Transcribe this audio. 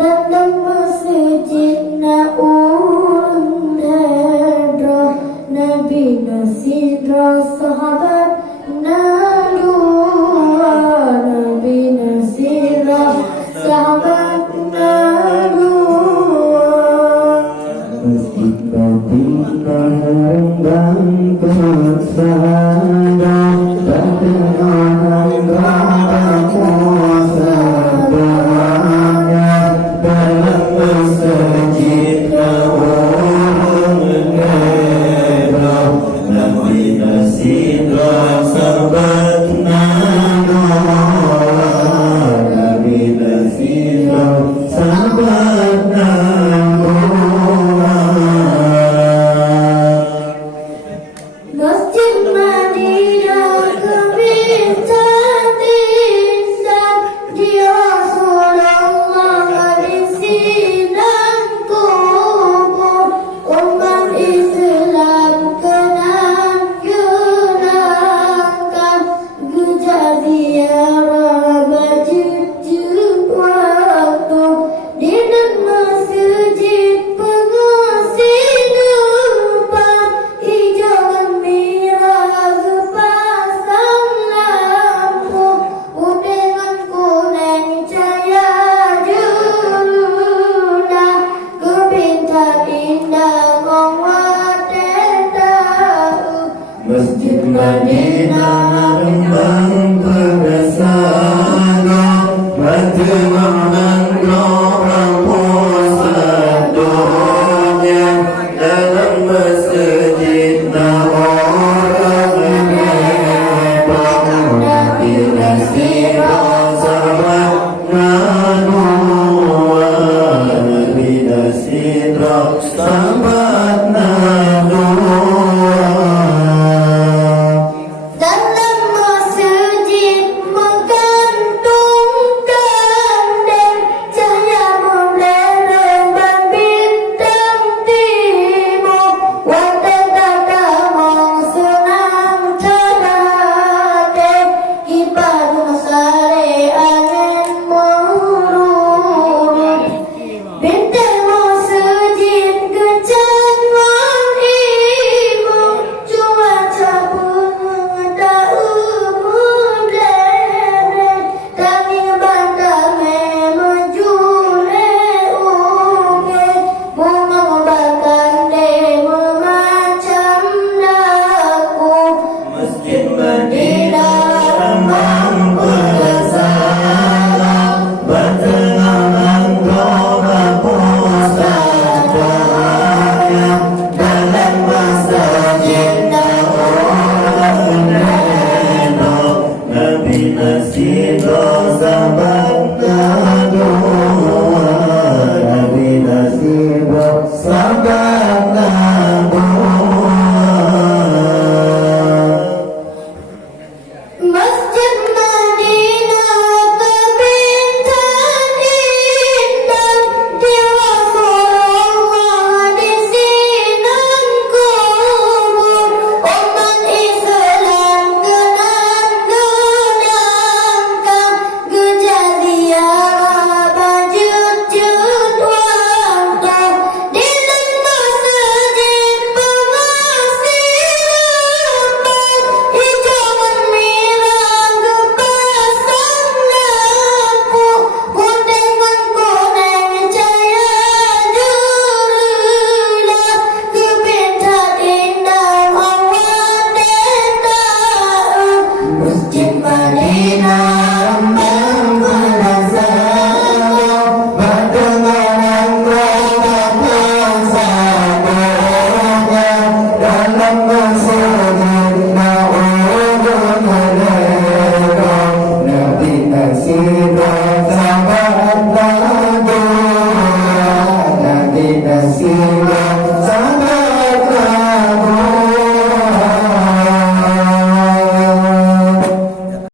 dalam masjid ulun hadroh Nabi nasidroh sahabat nadua Nabi nasidroh sahabat nadua masjid Batina renggang bersada dengan Masjid Madinah kemintaan insan di Rasulullah di sidang kubur umat Islam kenang kenangkan gejala ziarah masjid waktu di masjid pengasih depan hijauan miras pasang lampu udengan kuning cahaya jurnal kebintang indah mawat tahu Masjid Madinah